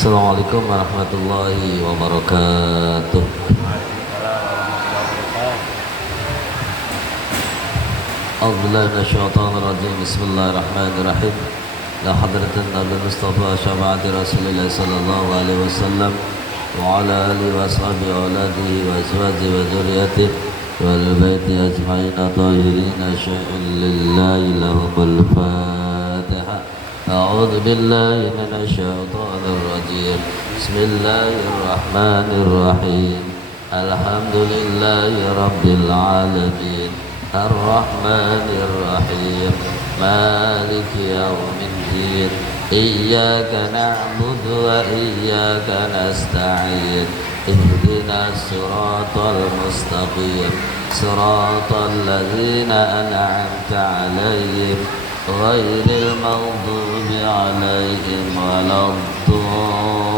Assalamualaikum warahmatullahi wabarakatuh. A'udzubillahi minasyaitonir rajim. Bismillahirrahmanirrahim. La hadratan Nabi Mustafa syafaati Rasulillah sallallahu alaihi wasallam wa ala alihi wa sahbihi wa aladihi wa azwajihi wa dzurriyyatihi wal baiti ajma'in tahirin syai'un lillahi lahumul Fatihah. أعوذ بالله من الشيطان الرجيم بسم الله الرحمن الرحيم الحمد لله رب العالمين الرحمن الرحيم مالك يوم الدين إياك نعبد وإياك نستعين اهدنا الصراط المستقيم صراط الذين أنعمت عليهم غير المغضوب عليهم ولا الضالين.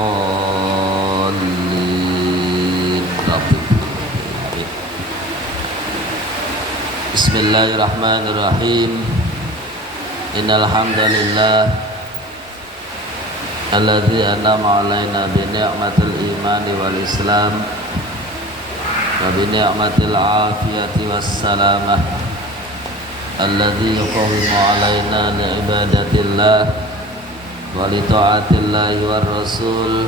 Bismillahirrahmanirrahim. Innal hamdalillah alladzi an'ama 'alaina bi ni'matil imani wal islam wa bi ni'matil afiyati was salamah alladzi yuqawwimu 'alaina li'ibadatillah wa li ta'atillahi war rasul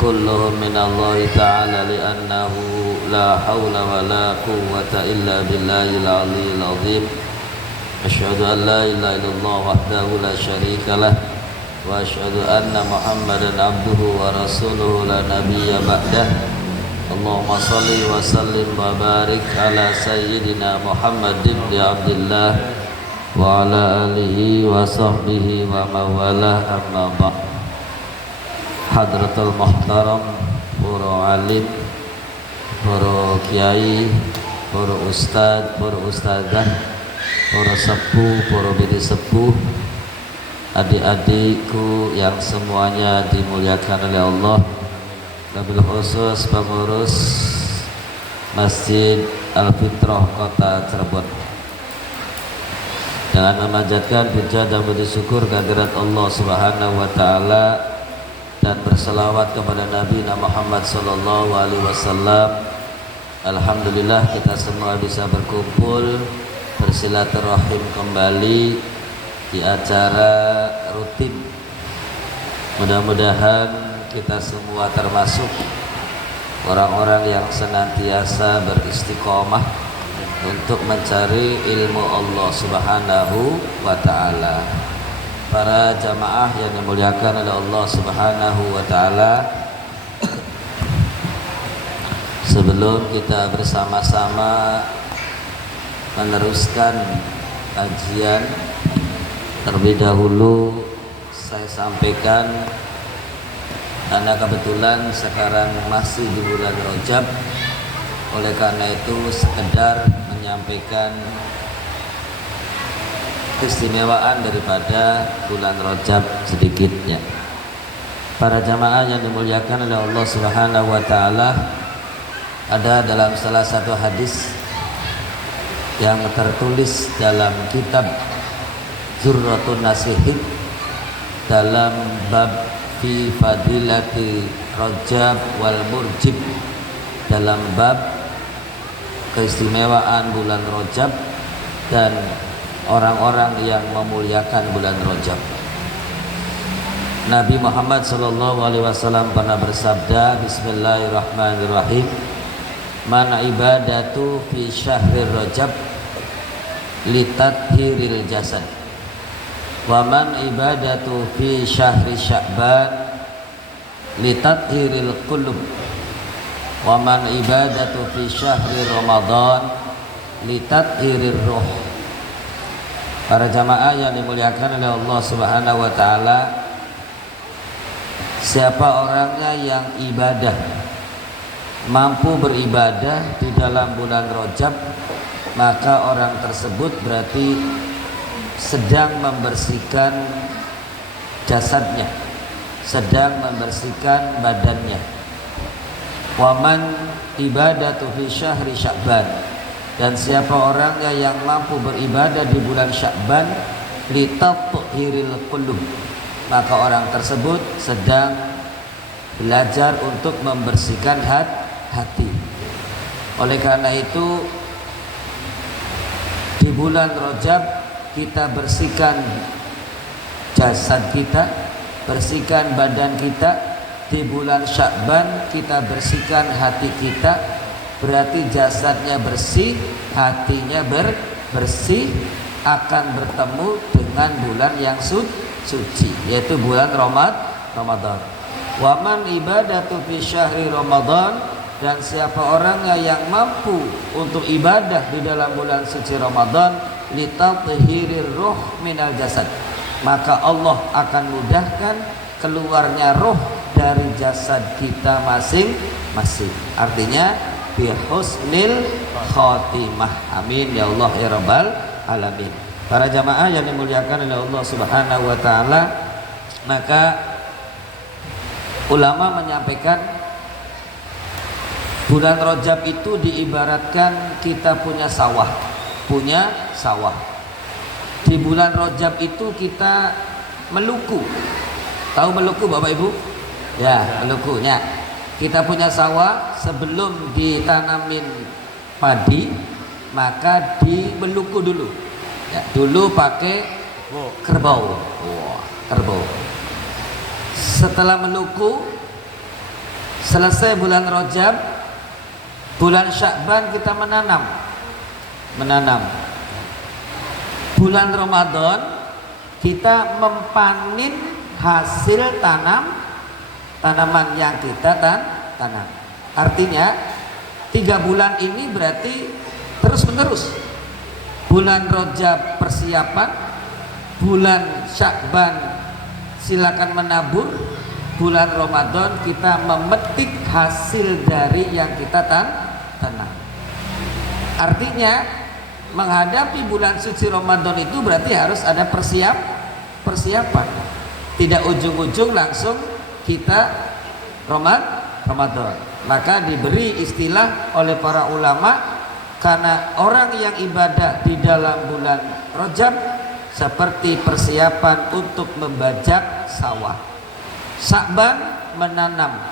kulluhum minallahi ta'ala li'annahu la hawla wa la quwwata illa billahil 'aliyyil 'azim. Asyhadu an la ilaha illallah wahdahu la syarika lah wa asyhadu anna Muhammadan abduhu wa rasuluhu la nabiyya ba'dah. Allahumma salli wa sallim wa barik ala sayyidina Muhammad ibn Abdillah wa ala alihi wa sahbihi wa mawalah amma ba'd. Hadratul muhtaram, para alim, para kiai, para ustad, para ustadzah, para sepuh, para bini sepuh, adik-adikku yang semuanya dimuliakan oleh Allah, wabil khusus pengurus Masjid Al-Fitrah Kota Cirebon, dengan memanjatkan puja dan puji syukur kehadirat Allah Subhanahu wa taala dan berselawat kepada Nabi Muhammad sallallahu alaihi wasallam. Alhamdulillah kita semua bisa berkumpul bersilaturahim kembali di acara rutin. Mudah-mudahan kita semua termasuk orang-orang yang senantiasa beristiqomah untuk mencari ilmu Allah Subhanahu wa ta'ala. Para jamaah yang dimuliakan oleh Allah Subhanahu wa ta'ala, sebelum kita bersama-sama meneruskan kajian, terlebih dahulu saya sampaikan, karena kebetulan sekarang masih di bulan Rajab, oleh karena itu sekedar menyampaikan keistimewaan daripada bulan Rajab sedikitnya. Para jamaah yang dimuliakan oleh Allah Subhanahu wa taala, ada dalam salah satu hadis yang tertulis dalam kitab Zurratun Nasihin dalam bab fi fadilati Rajab wal Murjib, dalam bab keistimewaan bulan Rajab dan orang-orang yang memuliakan bulan Rajab. Nabi Muhammad sallallahu alaihi wasallam pernah bersabda, bismillahirrahmanirrahim, man ibadatu fi syahrir Rajab litathhiril jasad wa man ibadatu fi syahri Sya'ban litathhiril qulub wa man ibadatu fi syahri Ramadan litathhirir ruh. Para jamaah yang dimuliakan oleh Allah Subhanahu wa taala, siapa orangnya yang ibadah, mampu beribadah di dalam bulan Rajab, maka orang tersebut berarti sedang membersihkan jasadnya, sedang membersihkan badannya. Waman ibadatu fi syahri Sya'ban, dan siapa orangnya yang mampu beribadah di bulan Sya'ban, litathhiril qulub, maka orang tersebut sedang belajar untuk membersihkan hati. Oleh karena itu di bulan Rajab kita bersihkan jasad kita, bersihkan badan kita. Di bulan Sya'ban kita bersihkan hati kita. Berarti jasadnya bersih, hatinya bersih, akan bertemu dengan bulan yang suci, yaitu bulan Ramadan. Waman ibadatu fi syahri Ramadan, dan siapa orangnya yang mampu untuk ibadah di dalam bulan suci Ramadan, litathirir ruh minal jasad, maka Allah akan mudahkan keluarnya roh dari jasad kita masing-masing. Artinya bihusnil khotimah. Amin ya Allah ya Rabbal alamin. Para jamaah yang dimuliakan oleh Allah Subhanahu wa taala, maka ulama menyampaikan bulan Rajab itu diibaratkan kita punya sawah. Di bulan Rajab itu kita meluku. Tahu meluku Bapak Ibu? Ya, melukunya. Kita punya sawah, sebelum ditanamin padi maka dimeluku dulu. Ya, dulu pakai kerbau. Kerbau. Setelah meluku, selesai bulan Rajab, bulan Sya'ban kita menanam. Bulan Ramadan kita mempanen hasil tanaman yang kita tanam. Artinya 3 bulan ini berarti terus menerus. Bulan Rajab persiapan, bulan Sya'ban silakan menabur, bulan Ramadan kita memetik hasil dari yang kita tanam. Artinya menghadapi bulan suci Ramadan itu berarti harus ada persiapan. Tidak ujung-ujung langsung kita Ramadan. Maka diberi istilah oleh para ulama, karena orang yang ibadah di dalam bulan Rajab seperti persiapan untuk membajak sawah. Sya'ban menanam,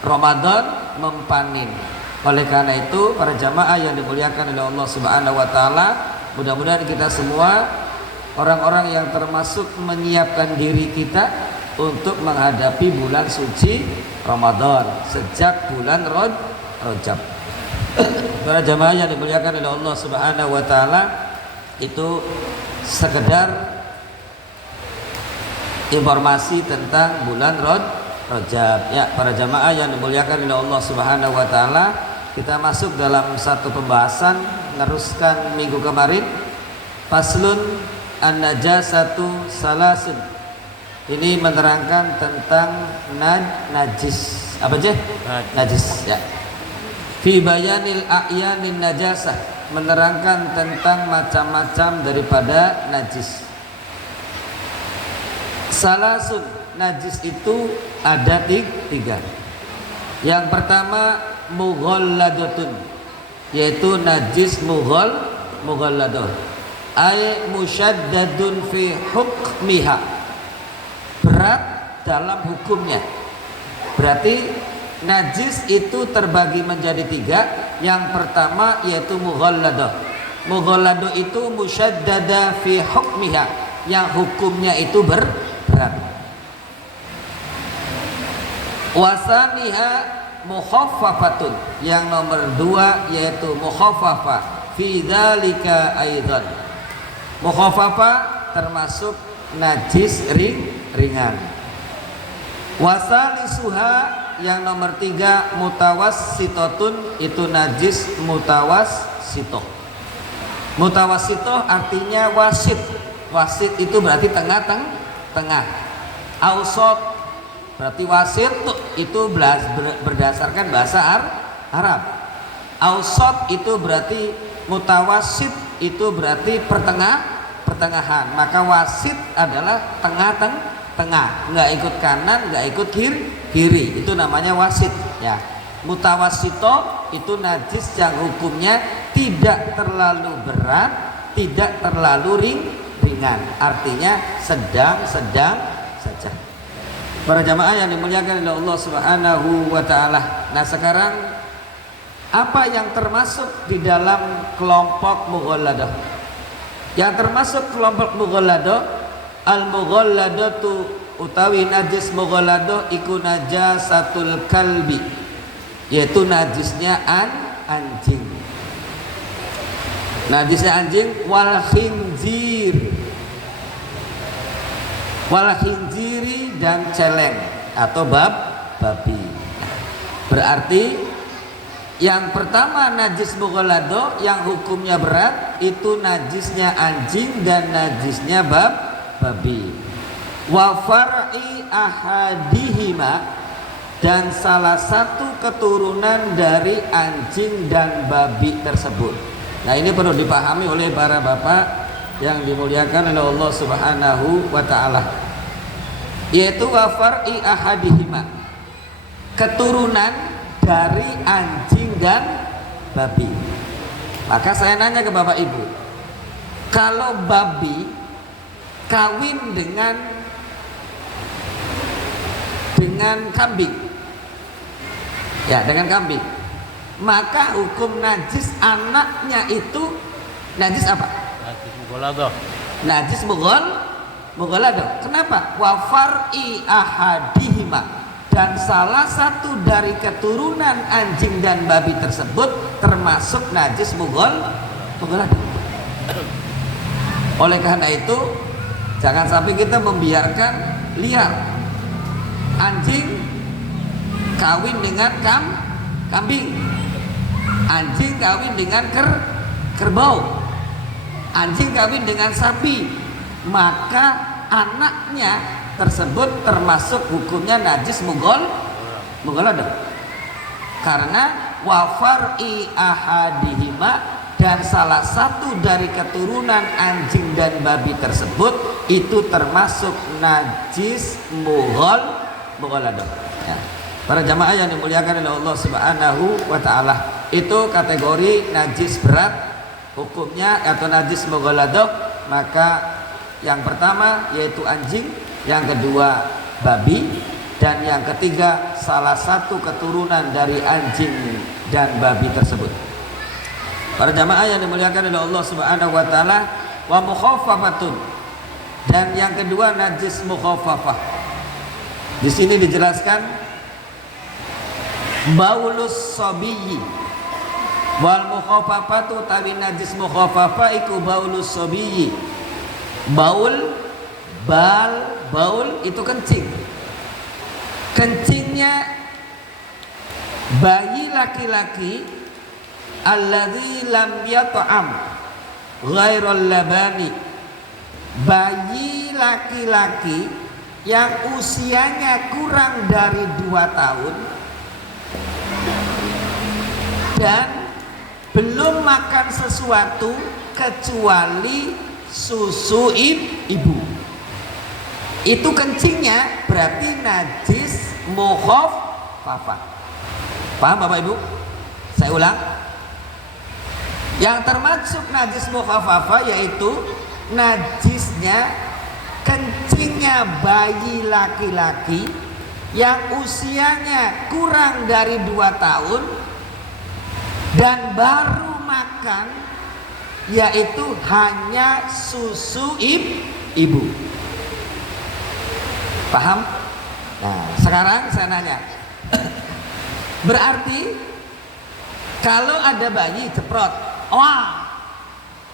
Ramadan mempanen. Oleh karena itu para jamaah yang dimuliakan oleh Allah Subhanahu wa taala, mudah-mudahan kita semua orang-orang yang termasuk menyiapkan diri kita untuk menghadapi bulan suci Ramadan sejak bulan Rajab. Para jamaah yang dimuliakan oleh Allah Subhanahu wa taala, itu sekedar informasi tentang bulan Rajab. Ya, para jamaah yang dimuliakan oleh Allah Subhanahu wa taala, kita masuk dalam satu pembahasan meneruskan minggu kemarin, faslun an-najasatu salasun. Ini menerangkan tentang najis. Apa aja? Najis, ya. Fi bayanil a'yanin najasah, menerangkan tentang macam-macam daripada najis. Salasun, najis itu ada 3. Yang pertama mughalladatun, yaitu najis mughalladah, ay musyaddadun fi hukmiha, berat dalam hukumnya. Berarti najis itu terbagi menjadi 3. Yang pertama yaitu mughalladah. Mughalladah itu musyaddada fi hukmiha, yang hukumnya itu berat. Wasaniha mukhaffafatun, yang nomor 2 yaitu mukhaffafah fi dzalika aidan. Mukhaffafah termasuk najis ringan. Wasalisuha, yang nomor 3 mutawassitatun, itu najis mutawassitoh. Mutawassitoh artinya wasit. Wasit itu berarti tengah. Ausot berarti wasit itu berdasarkan bahasa Arab. Ausot itu berarti, mutawassit itu berarti pertengahan. Maka wasit adalah tengah, nggak ikut kanan, nggak ikut kiri. Itu namanya wasit. Ya. Mutawassito itu najis yang hukumnya tidak terlalu berat, tidak terlalu ringan. Artinya sedang saja. Para jamaah yang dimuliakan oleh Allah Subhanahu wa taala. Nah, sekarang apa yang termasuk di dalam kelompok mughalladah? Yang termasuk kelompok mughalladah, al-mughalladatu utawi najis mughalladah iku najasatul kalbi, yaitu najisnya anjing. Najisnya anjing wal khinziri dan celeng atau babi. Berarti yang pertama najis mughalladah yang hukumnya berat itu najisnya anjing dan najisnya babi. Wa far'i ahadihima, dan salah satu keturunan dari anjing dan babi tersebut. Nah, ini perlu dipahami oleh para bapak yang dimuliakan oleh Allah Subhanahu wa taala. Yaitu wa far'i ahadihima, keturunan dari anjing dan babi. Maka saya nanya ke Bapak Ibu, kalau babi kawin dengan kambing, ya dengan kambing, maka hukum najis anaknya itu najis apa? Najis mughalladah. Najis mughalladah. Kenapa? Wa far'i ahadihima, dan salah satu dari keturunan anjing dan babi tersebut termasuk najis mughalladah. Oleh karena itu, jangan sampai kita membiarkan liar anjing kawin dengan kambing, anjing kawin dengan kerbau, anjing kawin dengan sapi, maka anaknya tersebut termasuk hukumnya najis mughalladah. Karena wa far'i ahadihima, dan salah satu dari keturunan anjing dan babi tersebut itu termasuk najis mughalladah. Ya. Para jamaah yang dimuliakan oleh Allah Subhanahu wa taala, itu kategori najis berat hukumnya atau najis mughalladah. Maka yang pertama yaitu anjing, yang kedua babi, dan yang ketiga salah satu keturunan dari anjing dan babi tersebut. Para jamaah yang dimuliakan oleh Allah Subhanahu wa taala, wa mukhaffafatun, dan yang kedua najis mukhaffafah. Di sini dijelaskan baulus sabiyyi wal mukhaffafatu, tawi najis mukhaffafah iku baulus sabiyyi. Baul itu kencing. Kencingnya bayi laki-laki alladzi lam yat'am ghairal labani, bayi laki-laki yang usianya kurang dari 2 tahun dan belum makan sesuatu kecuali susu ibu, itu kencingnya berarti najis mukhaffafah. Paham Bapak Ibu? Saya ulang. Yang termasuk najis mukhaffafah yaitu najisnya kencingnya bayi laki-laki yang usianya kurang dari 2 tahun dan baru makan, yaitu hanya susu ibu. Paham? Nah, sekarang saya nanya, berarti kalau ada bayi ceprot, wah,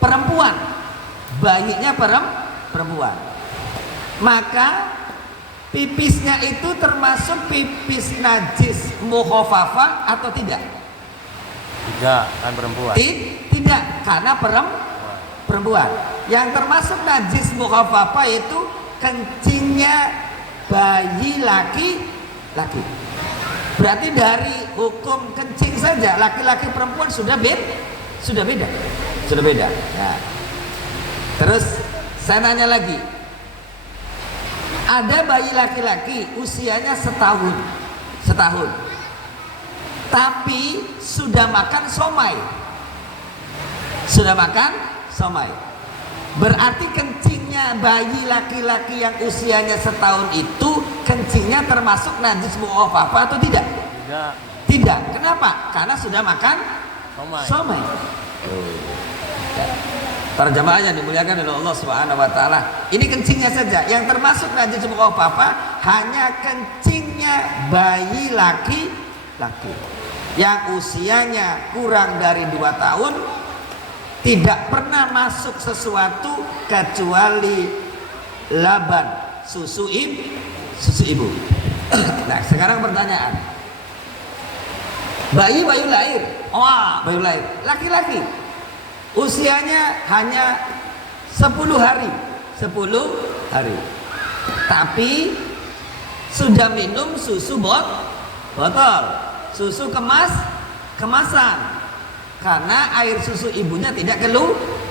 perempuan, bayinya perempuan, maka pipisnya itu termasuk pipis najis mukhaffafah atau tidak? Tidak, kan perempuan. Tidak, karena perempuan. Yang termasuk najis mukhaffafah itu kencingnya bayi laki-laki. Berarti dari hukum kencing saja laki-laki perempuan sudah beda. Nah, terus saya nanya lagi, ada bayi laki-laki usianya setahun, tapi sudah makan somai. Berarti kencingnya bayi laki-laki yang usianya setahun itu kencingnya termasuk najis mukhafafah atau tidak? Tidak. Tidak. Kenapa? Karena sudah makan somai. Para jamaah yang dimuliakan oleh Allah Subhanahu wa taala, ini kencingnya saja yang termasuk najis mukhafafah, hanya kencingnya bayi laki-laki yang usianya kurang dari 2 tahun, tidak pernah masuk sesuatu kecuali laban susu ibu. Nah, sekarang pertanyaan, bayi lahir, bayi lahir laki-laki, usianya hanya 10 hari, tapi sudah minum susu botol, susu kemasan, karena air susu ibunya tidak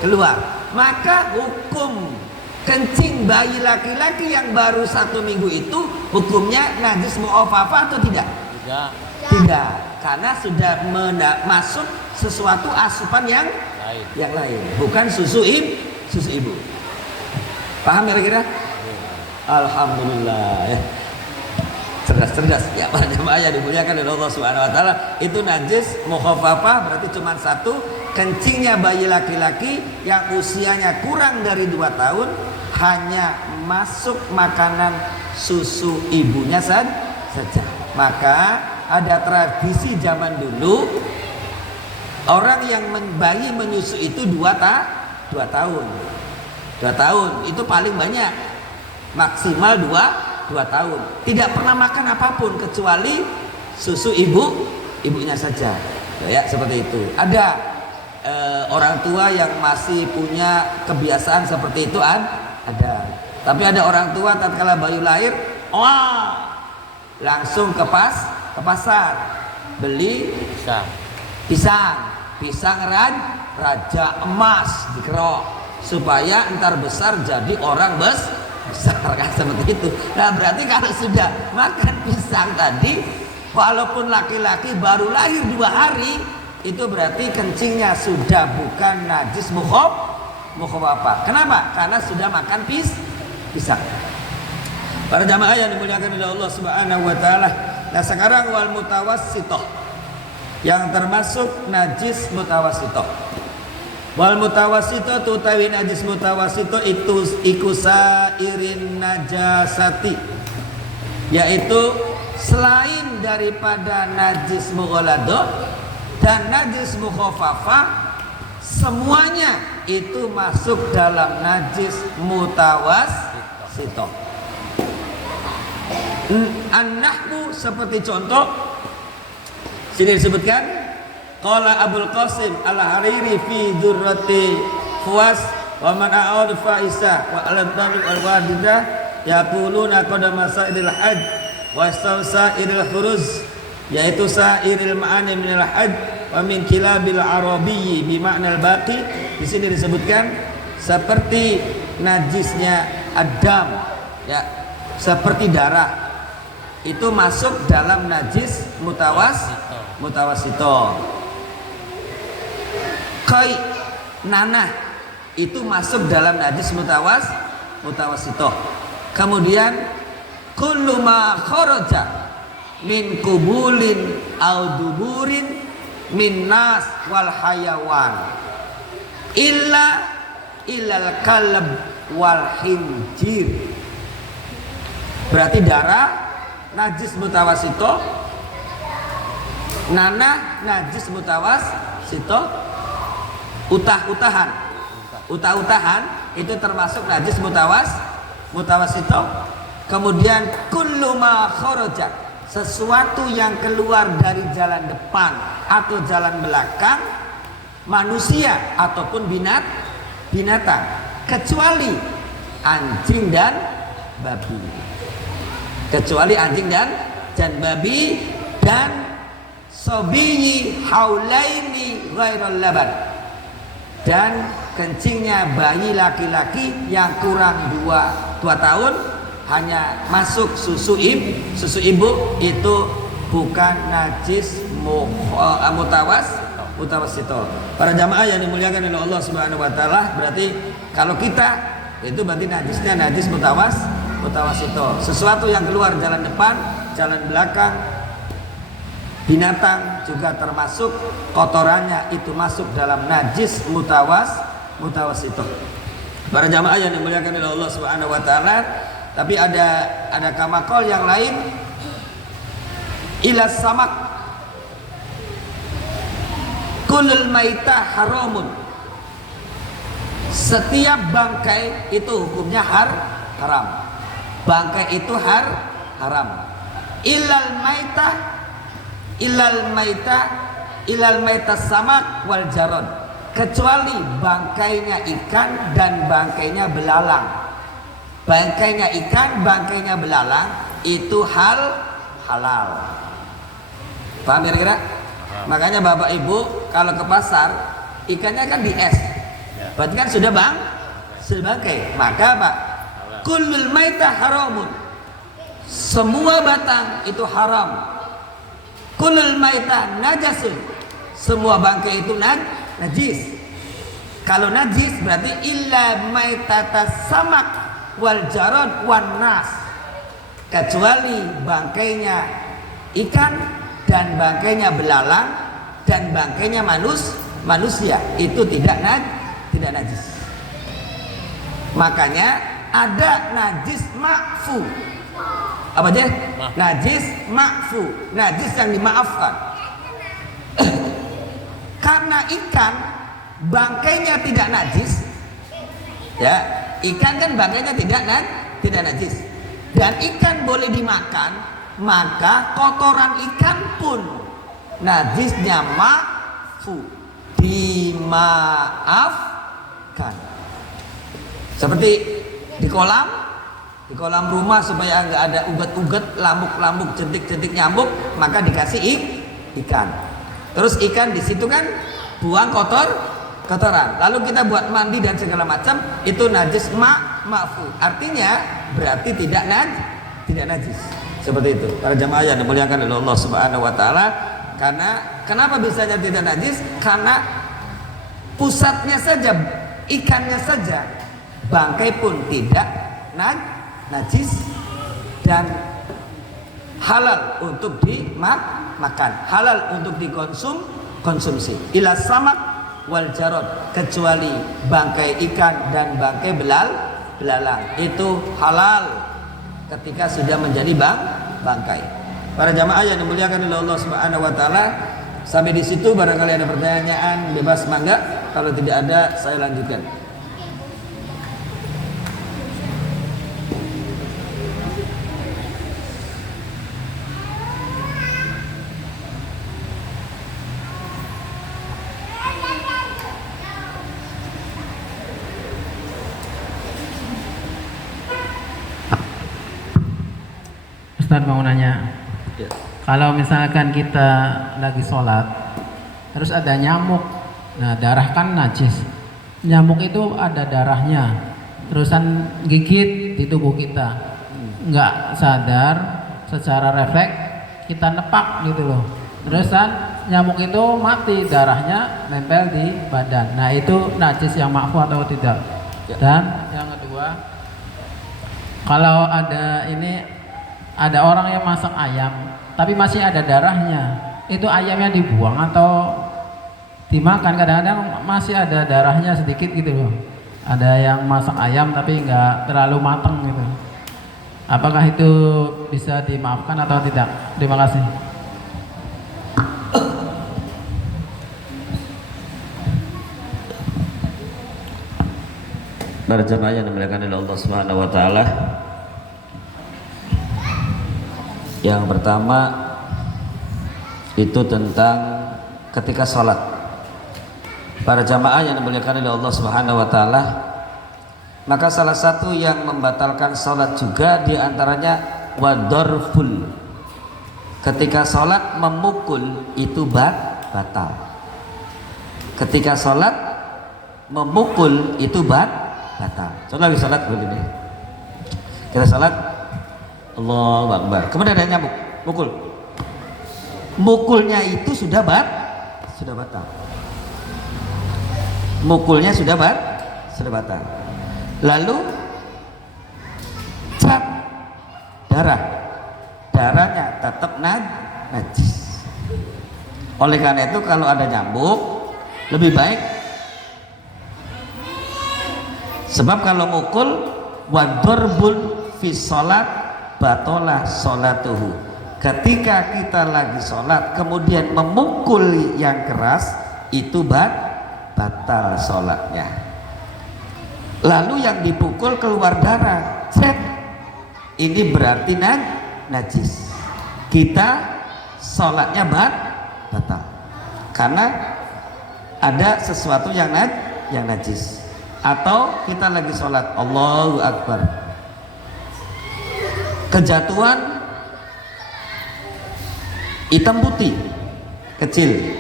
keluar. Maka hukum kencing bayi laki-laki yang baru 1 minggu itu hukumnya najis mukhafafah atau tidak? Tidak, karena sudah masuk sesuatu asupan yang lain, bukan susu ibu. Paham kira-kira? Alhamdulillah ya. Cerdas ya para jemaah yang dimuliakan oleh Allah Subhanahu wa taala. Itu najis mukhafafah berarti cuma satu, kencingnya bayi laki-laki yang usianya kurang dari 2 tahun, hanya masuk makanan susu ibunya saja. Maka ada tradisi zaman dulu, orang yang bayi menyusu itu 2 tahun. 2 tahun itu paling banyak, maksimal 2 tahun. Tidak pernah makan apapun kecuali susu ibunya saja. Ya, seperti itu. Ada orang tua yang masih punya kebiasaan seperti itu, ada. Tapi ada orang tua tatkala bayi lahir, langsung ke pasar beli pisang raja emas dikerok supaya ntar besar jadi orang besar kan, seperti itu. Nah, berarti kalau sudah makan pisang tadi, walaupun laki-laki baru lahir 2 hari, itu berarti kencingnya sudah bukan najis mukhafafah. Kenapa? Karena sudah makan pisang. Para jamaah yang dimuliakan oleh Allah Subhanahu wa taala. Nah, sekarang wal mutawassithah, yang termasuk najis mutawassithah. Wal mutawassithah utawi najis mutawassithah itu ikusairin najasati, yaitu selain daripada najis mughalladah dan najis mukhafafah, semuanya itu masuk dalam najis mutawassithah. An-nahwu seperti contoh sini disebutkan, qala Abul Qasim Al-Hariri fi Durrati Fuas wa man a'ud faisa wa al-tariq al-wadidah yaquluna qadama sa'idil hajj wa sa'iril khuruz, yaitu sa'iril ma'ani minal hajj wa min kilabil arabiyyi bi ma'nal baqi. Di sini disebutkan seperti najisnya adam, ya, seperti darah, itu masuk dalam najis mutawassithah. Kai nanah itu masuk dalam najis mutawassithah. Kemudian kullu ma kharaja min kubulin au duburin min nas wal hayawan illal kalb wal khinjir. Berarti darah najis mutawassithah, nanah najis mutawassithah, utah-utahan itu termasuk najis mutawassithah. Kemudian kullu ma kharaja, sesuatu yang keluar dari jalan depan atau jalan belakang manusia ataupun binatang, kecuali anjing dan babi. Kecuali anjing dan babi dan sobiyi haulaini ghairal laban, dan kencingnya bayi laki-laki yang kurang 2 tahun, hanya masuk susu ibu, itu bukan najis mutawassithah. Para jamaah yang dimuliakan oleh Allah Subhanahu wa taala, berarti Kalau kita itu berarti najisnya najis mutawasito. Sesuatu yang keluar jalan depan, jalan belakang, binatang juga termasuk kotorannya itu masuk dalam najis mutawasito. Para jamaah yang dimuliakan oleh Allah Subhanahu wa taala, tapi ada kamakol yang lain. Ila samak kulul maitah haramun. Setiap bangkai itu hukumnya haram. Bangkai itu haram. Ilal maitah samak wal jarod. Kecuali bangkainya ikan dan bangkainya belalang. Bangkainya ikan, bangkainya belalang itu halal. Paham kira-kira? Makanya Bapak Ibu kalau ke pasar ikannya kan di es. Berarti kan sudah bangkai. Maka Pak, kullul maitah haramun. Semua batang itu haram. Kullul maitah najasun. Semua bangkai itu najis. Kalau najis berarti illa maitatas samak wal jarad wan nas. Kecuali bangkainya ikan dan bangkainya belalang dan bangkainya manusia itu tidak najis. Makanya ada najis ma'fu. Apa aja? Najis ma'fu, najis yang dimaafkan. Karena ikan bangkainya tidak najis, ya, ikan kan bangkainya tidak najis, dan ikan boleh dimakan, maka kotoran ikan pun najisnya ma'fu, dimaafkan. Seperti di kolam rumah supaya nggak ada ugat-ugat, lamuk-lamuk, jentik-jentik nyamuk, maka dikasih ikan. Terus ikan di situ kan buang kotoran. Lalu kita buat mandi dan segala macam, itu najis ma'fu. Artinya berarti tidak najis. Seperti itu. Para jamaah yang dimuliakan oleh Allah Subhanahu wa taala, karena kenapa bisanya tidak najis? Karena pusatnya saja, ikannya saja, bangkai pun tidak najis dan halal untuk dimakan, halal untuk dikonsumsi. Ila samak wal jarod, kecuali bangkai ikan dan bangkai belalang itu halal ketika sudah menjadi bangkai. Para jamaah yang dimuliakan oleh Allah Subhanahu wa taala, sampai di situ barangkali ada pertanyaan bebas mangga, kalau tidak ada saya lanjutkan. Ustaz mau nanya, Ya. kalau misalkan kita lagi sholat, terus ada nyamuk, nah darah kan najis, nyamuk itu ada darahnya, terusan gigit di tubuh kita, nggak sadar, secara refleks kita nepak gitu loh, terusan nyamuk itu mati, darahnya nempel di badan, nah itu najis yang ma'fu atau tidak? Ya. Dan yang kedua, kalau ada orang yang masak ayam tapi masih ada darahnya, itu ayamnya dibuang atau dimakan? Kadang-kadang masih ada darahnya sedikit gitu loh, ada yang masak ayam tapi nggak terlalu matang gitu, apakah itu bisa dimaafkan atau tidak? Terima kasih. Para jamaah yang dimuliakan oleh Allah Subhanahu wa taala, yang pertama itu tentang ketika sholat. Para jamaah yang dimuliakan oleh Allah Subhanahu wa taala, maka salah satu yang membatalkan sholat juga diantaranya wadorful. Ketika sholat memukul itu batal. Ketika sholat memukul itu batal. Contoh lagi sholat begini, kita sholat Allahu Akbar, kemudian ada nyamuk mukulnya itu sudah batal, mukulnya sudah batal. lalu cap darahnya tetap najis. Oleh karena itu kalau ada nyamuk lebih baik, sebab kalau mukul wadorbul fi sholat batolah sholatuhu, ketika kita lagi sholat kemudian memukul yang keras itu batal sholatnya. Lalu yang dipukul keluar darah, ini berarti najis, kita sholatnya batal karena ada sesuatu yang najis. Atau kita lagi sholat Allahu Akbar, kejatuhan hitam putih kecil,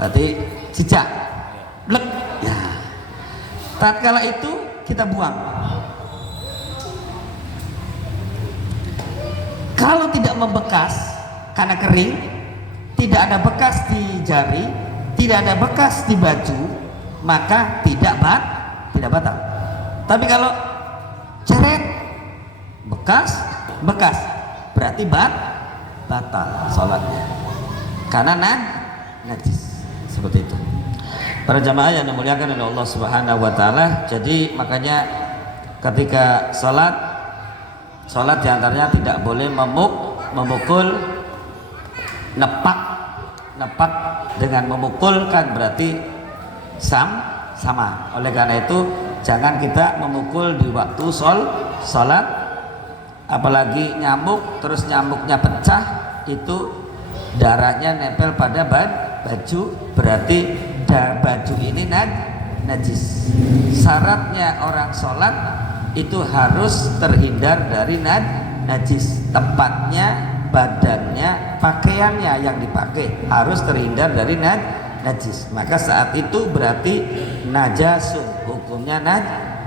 berarti cicak blek ya, tatkala itu kita buang. Kalau tidak membekas karena kering, tidak ada bekas di jari, tidak ada bekas di baju, maka tidak batal. Tapi kalau ceret bekas berarti batal sholatnya karena najis. Seperti itu. Para jamaah yang dimuliakan oleh Allah Subhanahu wa taala, jadi makanya ketika sholat diantaranya tidak boleh memukul, nepak dengan memukul kan berarti sama. Oleh karena itu jangan kita memukul di waktu sholat, apalagi nyamuk, terus nyamuknya pecah, itu darahnya nempel pada baju, berarti baju ini najis. Syaratnya orang sholat itu harus terhindar dari najis, tempatnya, badannya, pakaiannya yang dipakai harus terhindar dari najis. Maka saat itu berarti najasun, hukumnya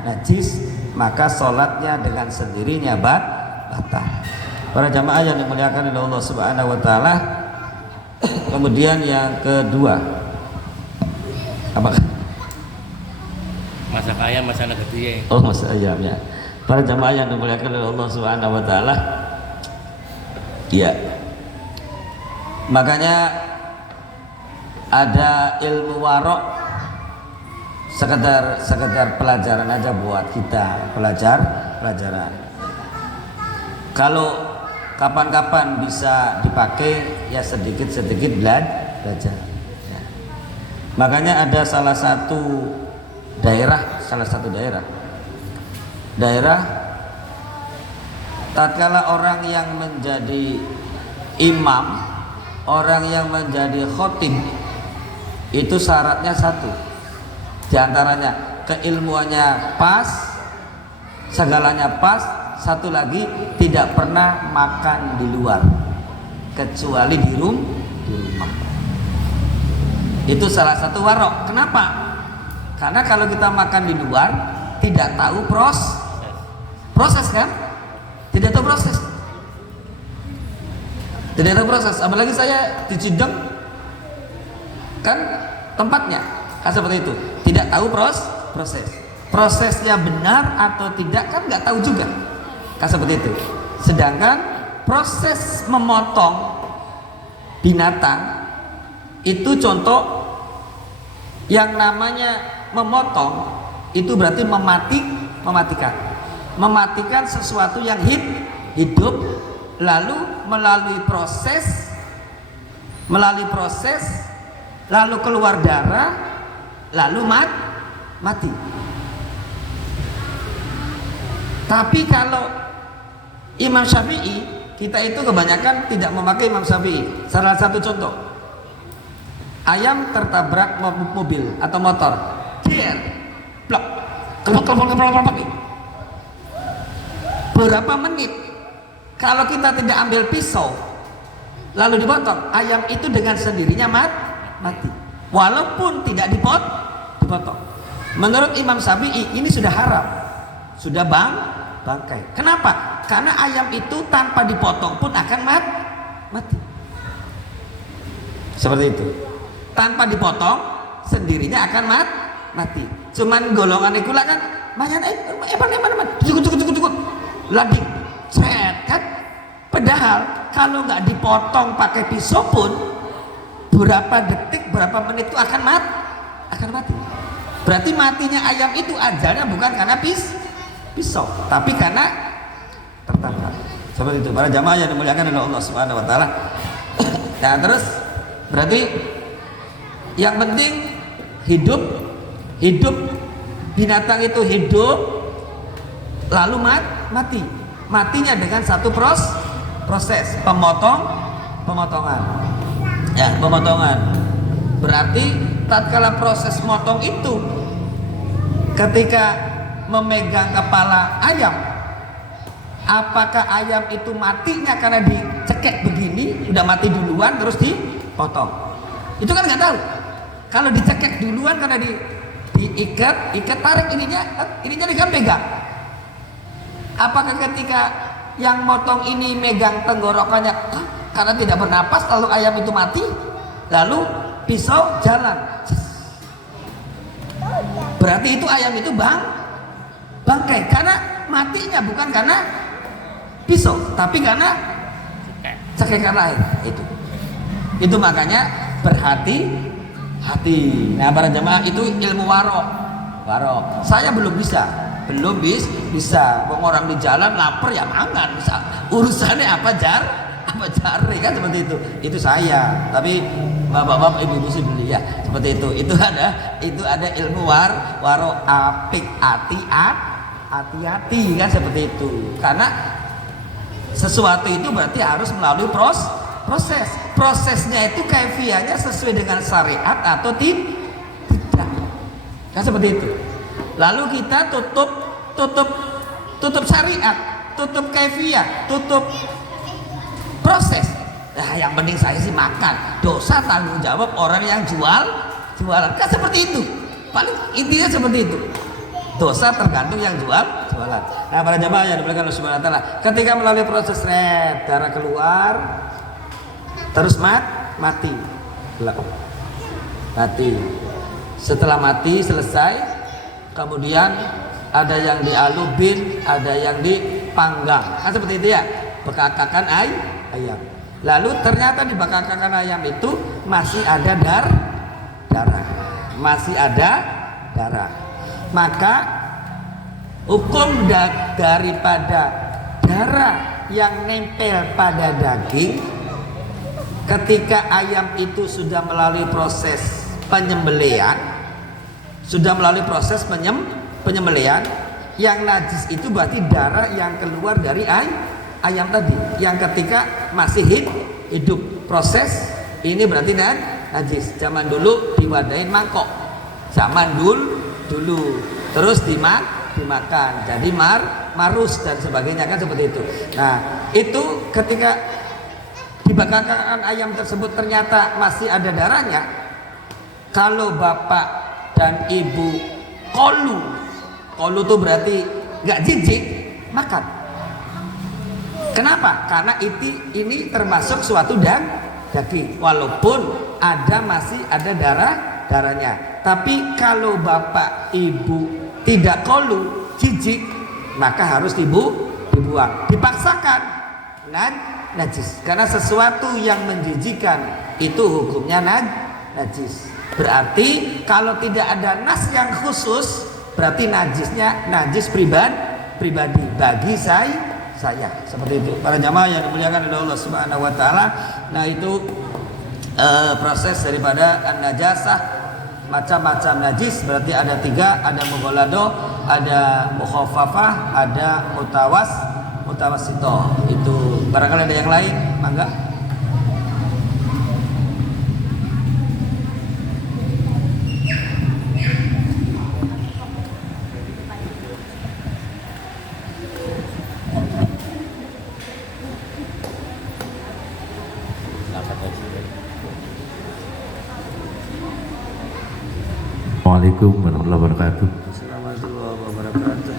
najis, maka sholatnya dengan sendirinya batal. Para jamaah yang dimuliakan oleh Allah Subhanahu wa taala, kemudian yang kedua apakah? Masak ayam, masak gede. Oh, masak ayamnya. Para jamaah yang dimuliakan oleh Allah Subhanahu wa taala, ya, makanya ada ilmu warok, sekedar pelajaran aja buat kita, pelajaran. Kalau kapan-kapan bisa dipakai ya sedikit belajar ya. Makanya ada salah satu daerah tatkala orang yang menjadi imam, orang yang menjadi khotib, itu syaratnya satu, diantaranya keilmuannya pas, segalanya pas, satu lagi tidak pernah makan di luar kecuali di rumah. Itu salah satu warok. Kenapa? Karena kalau kita makan di luar tidak tahu proses kan? Tidak tahu proses. Apalagi saya di Cideng kan tempatnya kan seperti itu, tidak tahu prosesnya benar atau tidak kan nggak tahu juga kan seperti itu. Sedangkan proses memotong binatang itu contoh, yang namanya memotong itu berarti mematikan sesuatu yang hidup, lalu melalui proses lalu keluar darah, lalu mati. Tapi kalau Imam Syafi'i, kita itu kebanyakan tidak memakai Imam Syafi'i. Salah satu contoh, ayam tertabrak mobil atau motor, plok, berapa menit kalau kita tidak ambil pisau lalu dipotong, ayam itu dengan sendirinya mati walaupun tidak dipotong. Menurut Imam Syafi'i ini sudah haram, sudah bangkai. Kenapa? Karena ayam itu tanpa dipotong pun akan mati. Seperti itu, tanpa dipotong sendirinya akan mati. Cuman golongan ikulah kan mayat eman, cukup, landing, seret kan. Padahal kalau nggak dipotong pakai pisau pun berapa detik, berapa menit itu akan mati. Berarti matinya ayam itu ajalnya bukan karena pisau, tapi karena tertabrak. Seperti itu para jamaah yang dimuliakan oleh Allah Subhanahu wa taala. Nah, terus berarti yang penting hidup binatang itu hidup lalu mati. Matinya dengan satu proses pemotongan. Ya, pemotongan. Berarti tatkala proses motong itu ketika memegang kepala ayam, apakah ayam itu matinya karena dicekek begini, udah mati duluan terus dipotong? Itu kan nggak tahu. Kalau dicekek duluan karena diikat tarik ininya kan pegang. Apakah ketika yang motong ini megang tenggorokannya karena tidak bernapas lalu ayam itu mati, lalu pisau jalan, berarti itu ayam itu bangkai karena matinya bukan karena pisau tapi karena cekekan lain. Itu makanya berhati-hati. Nah para jemaah, itu ilmu warok. Saya belum bisa orang di jalan lapar ya makan, urusannya apa jari kan, seperti itu saya. Tapi bapak-bapak ibu-ibu sih beli ya seperti itu ada ilmu warok, apik, hati-hati kan, seperti itu. Karena sesuatu itu berarti harus melalui prosesnya itu kaifiahnya sesuai dengan syariat atau tidak kan, seperti itu. Lalu kita tutup syariat, tutup kaifiah, tutup proses. Nah yang penting saya sih makan, dosa tanggung jawab orang yang jualan kan, seperti itu. Paling intinya seperti itu. Dosa tergantung yang jualan. Nah para jamaah yang dimuliakan Allah Subhanahu wa taala, ketika melalui proses darah keluar terus mati. Setelah mati selesai, kemudian ada yang dialubin, ada yang dipanggang kan, seperti itu ya, bekakakan ayam. Lalu ternyata di bekakakan ayam itu masih ada darah. Maka hukum daripada darah yang nempel pada daging ketika ayam itu sudah melalui proses penyembelihan, penyembelihan, yang najis itu berarti darah yang keluar dari ayam tadi, yang ketika masih hidup. Proses ini berarti najis. Zaman dulu diwadahin mangkok, zaman dulu terus dimakan jadi marus dan sebagainya kan, seperti itu. Nah itu ketika di bekakakan ayam tersebut ternyata masih ada darahnya, kalau bapak dan ibu kolu itu berarti nggak jijik makan. Kenapa? Karena ini termasuk suatu daging, walaupun masih ada darahnya. Tapi kalau bapak ibu tidak kolu, jijik, maka harus dibuang, dipaksakan najis. Karena sesuatu yang menjijikan itu hukumnya najis. Berarti kalau tidak ada nas yang khusus, berarti najisnya najis pribadi bagi saya. Seperti itu para jamaah yang dimuliakan oleh Allah Subhanahu wa taala. Nah itu proses daripada najasah, macam-macam najis. Berarti ada 3, ada mughalladhah, ada mukhaffafah, ada mutawassithah. Itu barangkali ada yang lain, mangga. Assalamualaikum warahmatullahi wabarakatuh. Assalamualaikum wabarakatuh.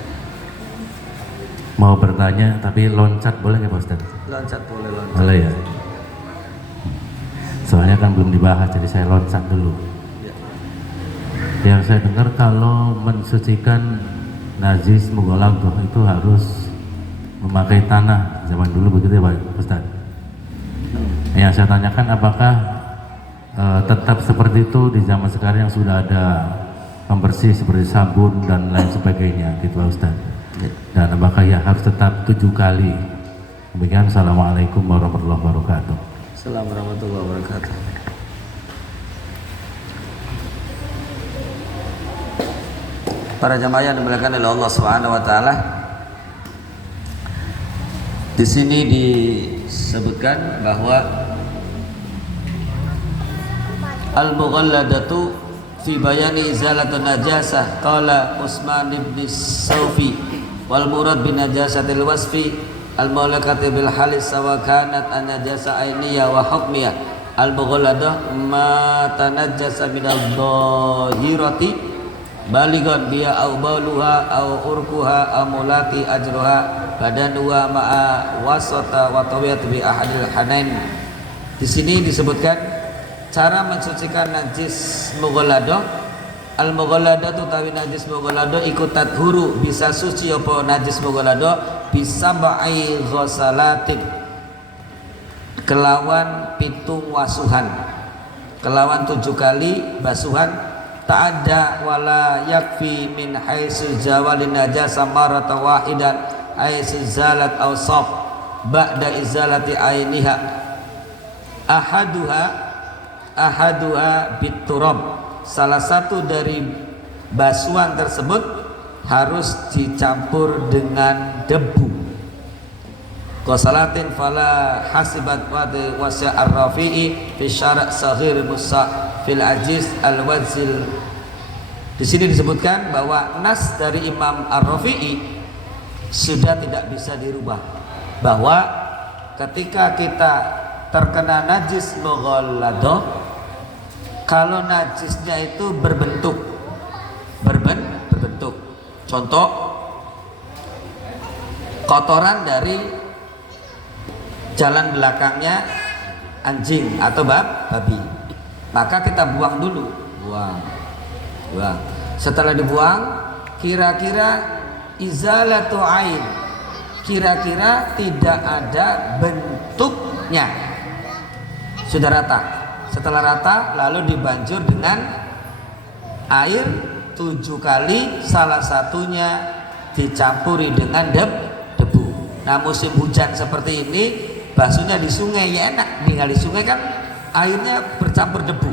Mau bertanya tapi loncat boleh nggak Pak Ustadz? Loncat boleh. Boleh ya. Soalnya kan belum dibahas jadi saya loncat dulu. Ya. Yang saya dengar kalau mensucikan najis mughalladhah itu harus memakai tanah zaman dulu begitu ya Pak Ustaz? Yang saya tanyakan apakah tetap seperti itu di zaman sekarang yang sudah ada pembersih seperti sabun dan lain sebagainya gitu Pak Ustaz? Dan apakah ya harus tetap 7 kali? Demikian, Assalamualaikum warahmatullahi wabarakatuh. Assalamualaikum warahmatullahi wabarakatuh. Para jamaah yang dimuliakan oleh Allah Subhanahu wa taala. Di sini disebutkan bahwa al-mughalladatu fi bayani izalatun najasah qala Utsman bin Saufi wal murad bin najasatil wasfi al-mulakati bil halis sawa kanat an-najasa ainiyah wa hukmiyah. Al-mughalladah ma tanajjasa min adh-dhahirati baligon biya au baluha au urkuha amulati ajruha badanuha ma'a wasata wa tawiyat bi ahadil hanain. Di sini disebutkan cara mensucikan najis mughalladah. Al mughalladah tu tawi najis mughalladah ikut tathuru, bisa suci apa najis mughalladah bisa ba'i ghusalatin kelawan pitung wasuhan, kelawan 7 kali basuhan. Ta'adda wala yakfi min haitsu zawalin najasa marata wahidan haitsu zalat awsaf ba'da izalati ainiha ahaduha biturab. Salah satu dari basuhan tersebut harus dicampur dengan debu. Qasalatin fala hasibat wasa ar-rafi'i fi syara' saghir musa fil ajiz al-wazil. Di sini disebutkan bahwa nas dari Imam Ar-Rafi'i sudah tidak bisa dirubah, bahwa ketika kita terkena najis mughalladah, kalau najisnya itu berbentuk contoh kotoran dari jalan belakangnya anjing atau babi, maka kita buang dulu, buang. Setelah dibuang, kira-kira izalatu ain, kira-kira tidak ada bentuknya, sudah rata. Setelah rata, lalu dibanjur dengan air 7 kali, salah satunya dicampuri dengan debu. Nah, musim hujan seperti ini, basuhnya di sungai ya enak, tinggal di sungai kan airnya bercampur debu,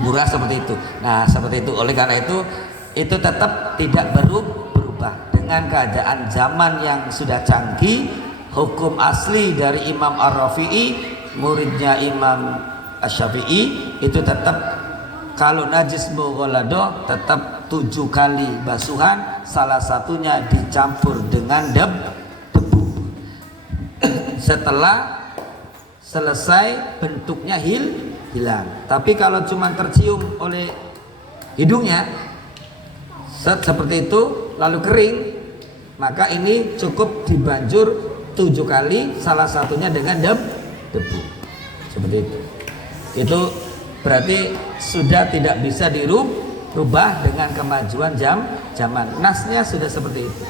murah seperti itu. Nah, seperti itu. Oleh karena itu tetap tidak berubah dengan keadaan zaman yang sudah canggih. Hukum asli dari Imam Ar-Rafi'i, muridnya Imam Asy-Syafi'i, itu tetap kalau najis mughalladah tetap 7 kali basuhan, salah satunya dicampur dengan debu. Setelah selesai bentuknya hilang. Tapi kalau cuma tercium oleh hidungnya seperti itu lalu kering, maka ini cukup dibanjur 7 kali, salah satunya dengan debu. Seperti itu. Itu berarti sudah tidak bisa dirubah dengan kemajuan zaman. Nasnya sudah seperti itu.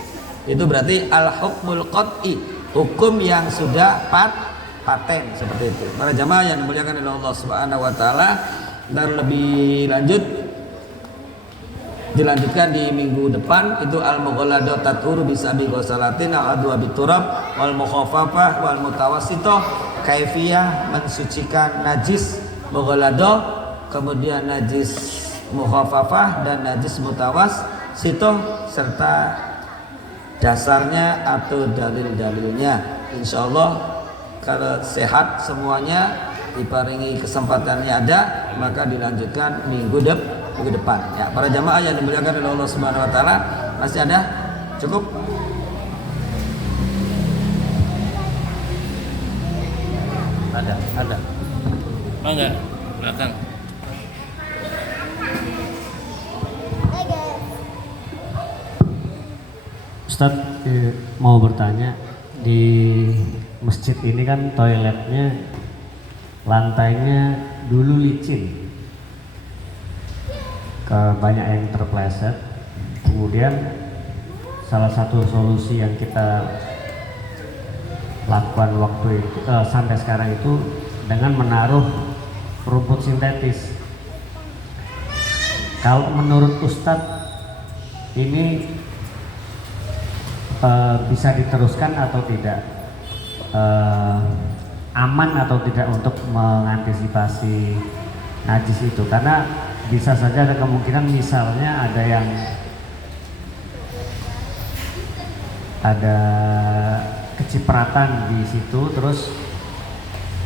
Itu berarti al-hukmul qat'i, hukum yang sudah paten seperti itu. Para jamaah yang dimuliakan oleh Allah Subhanahu wa taala, dan lebih lanjut dilanjutkan di minggu depan itu al-mughalladah tathuru bisabi ghusalatin adwa biturab wal mukhafafah wal mutawassithah, kaifiyah mensucikan najis mughalladah, kemudian najis mukhafafah dan najis mutawassithah serta dasarnya atau dalil-dalilnya. Insyaallah kalau sehat semuanya, diparingi kesempatannya ada, maka dilanjutkan minggu depan. Ya, para jamaah yang dimuliakan oleh Allah Subhanahu wa taala, masih ada? Cukup? Ada. Oh enggak, belakang. Ustadz mau bertanya, di masjid ini kan toiletnya lantainya dulu licin, banyak yang terpleset, Kemudian salah satu solusi yang kita lakukan waktu itu sampai sekarang itu dengan menaruh rumput sintetis. Kalau menurut Ustadz ini bisa diteruskan atau tidak, aman atau tidak untuk mengantisipasi najis itu, karena bisa saja ada kemungkinan misalnya ada kecipratan di situ, terus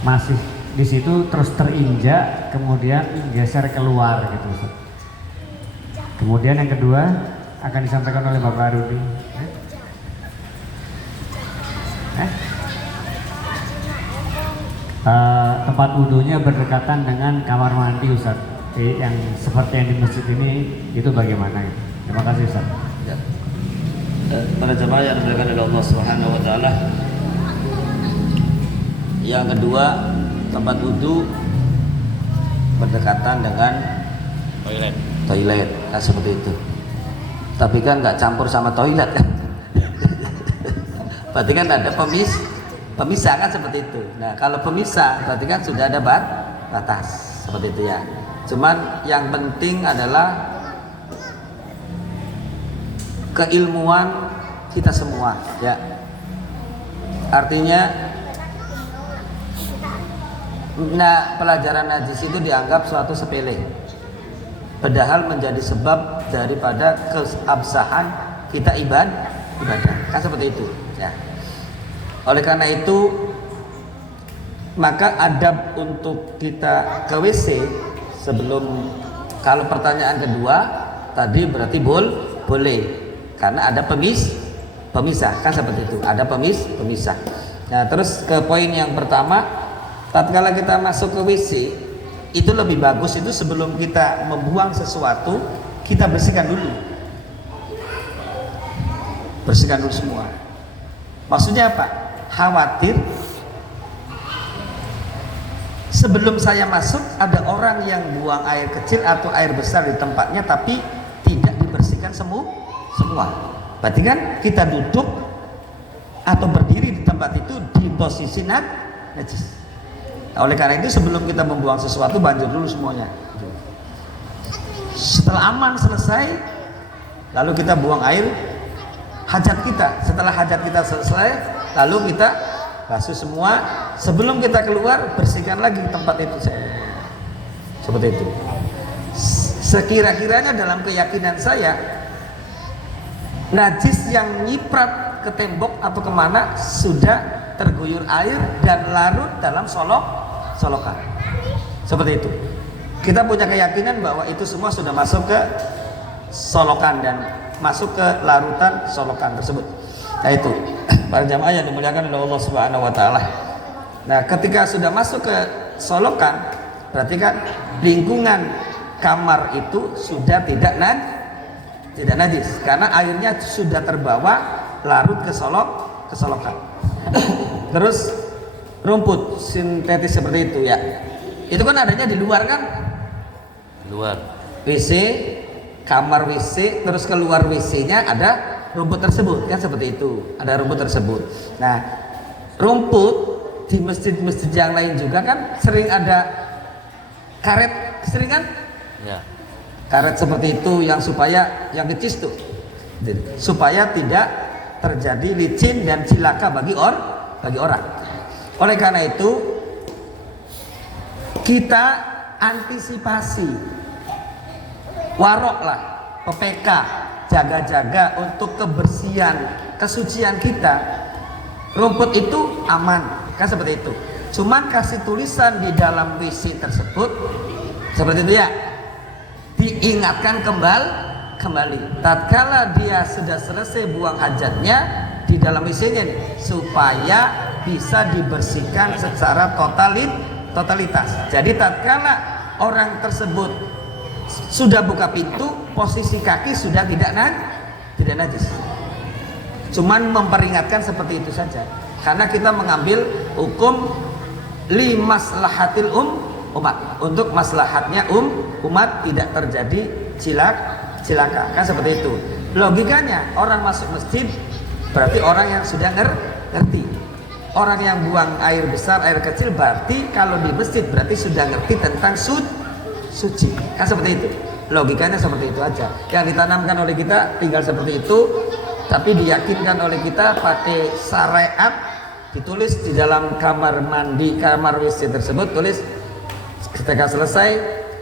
masih di situ terus terinjak kemudian geser keluar gitu. Kemudian yang kedua akan disampaikan oleh Bapak Rudi. Tempat wudhunya berdekatan dengan kamar mandi Ustaz. Yang seperti yang di masjid ini itu bagaimana? Terima kasih Ustaz. Ya. Para jemaah yang dimuliakan oleh Allah Subhanahu wa taala. Yang kedua, tempat wudhu berdekatan dengan toilet. Nah, seperti itu. Tapi kan nggak campur sama toilet kan? Berarti kan ada pemisah kan seperti itu. Nah, kalau pemisah berarti kan sudah ada batas seperti itu ya. Cuman yang penting adalah keilmuan kita semua ya. Artinya pelajaran najis itu dianggap suatu sepele, padahal menjadi sebab daripada keabsahan kita ibadah kan seperti itu ya. Oleh karena itu maka adab untuk kita ke WC sebelum, kalau pertanyaan kedua tadi berarti boleh karena ada pemisah kan seperti itu, ada pemisah. Nah, terus ke poin yang pertama, tatkala kita masuk ke WC itu lebih bagus itu sebelum kita membuang sesuatu kita bersihkan dulu semua. Maksudnya apa? Khawatir sebelum saya masuk ada orang yang buang air kecil atau air besar di tempatnya tapi tidak dibersihkan semua. Berarti kan kita duduk atau berdiri di tempat itu di posisi najis. Oleh karena itu sebelum kita membuang sesuatu banjir dulu semuanya. Setelah aman selesai, lalu kita buang air hajat kita. Setelah hajat kita selesai, lalu kita basuh semua. Sebelum kita keluar, bersihkan lagi tempat itu. Seperti itu. Sekira-kiranya dalam keyakinan saya, najis yang nyiprat ke tembok atau kemana sudah terguyur air dan larut dalam solokan. Seperti itu. Kita punya keyakinan bahwa itu semua sudah masuk ke solokan dan masuk ke larutan solokan tersebut. Nah itu para jamaah yang dimuliakan oleh Allah Subhanahu wa taala. Nah, ketika sudah masuk ke solokan, berarti kan lingkungan kamar itu sudah tidak najis karena airnya sudah terbawa larut ke solokan. Terus rumput sintetis seperti itu ya. Itu kan adanya di luar kan? Luar. WC, kamar WC, terus keluar WC-nya ada rumput tersebut kan seperti itu. Ada rumput tersebut. Nah, rumput di masjid-masjid yang lain juga kan sering ada karet, sering kan? Ya. Karet seperti itu yang supaya yang kecil tuh, supaya tidak terjadi licin dan cilaka bagi orang. Oleh karena itu kita antisipasi, warok lah, PPK, jaga-jaga untuk kebersihan, kesucian kita. Rumput itu aman, kan seperti itu. Cuman kasih tulisan di dalam WC tersebut, seperti itu ya. Diingatkan kembali. Tatkala dia sudah selesai buang hajatnya di dalam WC-nya nih, supaya bisa dibersihkan secara totalitas. Jadi tatkala orang tersebut sudah buka pintu, posisi kaki sudah tidak najis. Cuman memperingatkan seperti itu saja. Karena kita mengambil hukum li maslahatil umat, untuk maslahatnya umat tidak terjadi cilaka kan seperti itu. Logikanya orang masuk masjid berarti orang yang sudah ngerti. Orang yang buang air besar, air kecil berarti kalau di masjid berarti sudah ngerti tentang suci. Kan seperti itu. Logikanya seperti itu aja. Yang ditanamkan oleh kita tinggal seperti itu, tapi diyakinkan oleh kita pakai syariat, ditulis di dalam kamar mandi, kamar WC tersebut, tulis ketika selesai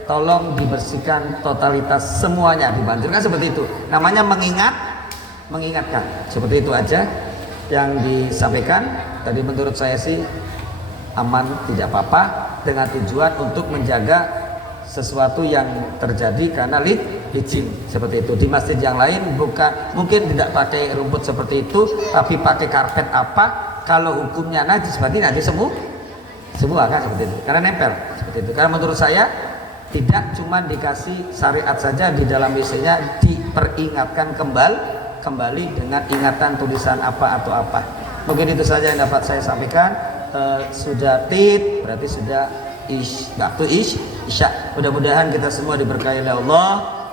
tolong dibersihkan totalitas semuanya, dibanjirkan seperti itu. Namanya mengingatkan. Seperti itu aja yang disampaikan. Tadi menurut saya sih aman, tidak apa-apa, dengan tujuan untuk menjaga sesuatu yang terjadi karena licin seperti itu. Di masjid yang lain bukan, mungkin tidak pakai rumput seperti itu, tapi pakai karpet apa, kalau hukumnya najis berarti najis semua kan seperti itu, karena nempel seperti itu. Karena menurut saya tidak cuma dikasih syariat saja di dalam WC-nya, diperingatkan kembali dengan ingatan tulisan apa atau apa. Mungkin itu saja yang dapat saya sampaikan. Sudah tit berarti sudah waktu isya. Mudah-mudahan kita semua diberkahi oleh Allah,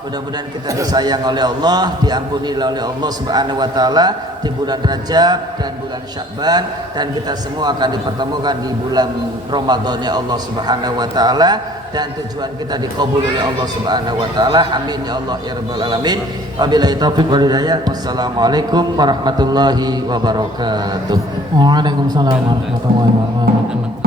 mudah-mudahan kita disayang oleh Allah, diampuni oleh Allah Subhanahu wa taala di bulan Rajab dan bulan Sya'ban, dan kita semua akan dipertemukan di bulan Ramadan ya Allah Subhanahu wa taala, dan tujuan kita dikabul oleh Allah Subhanahu wa taala. Amin ya Allah ya rabbal alamin. Wabillahi taufiq wal hidayah. Wassalamualaikum warahmatullahi wabarakatuh. Waalaikumsalam warahmatullahi wabarakatuh.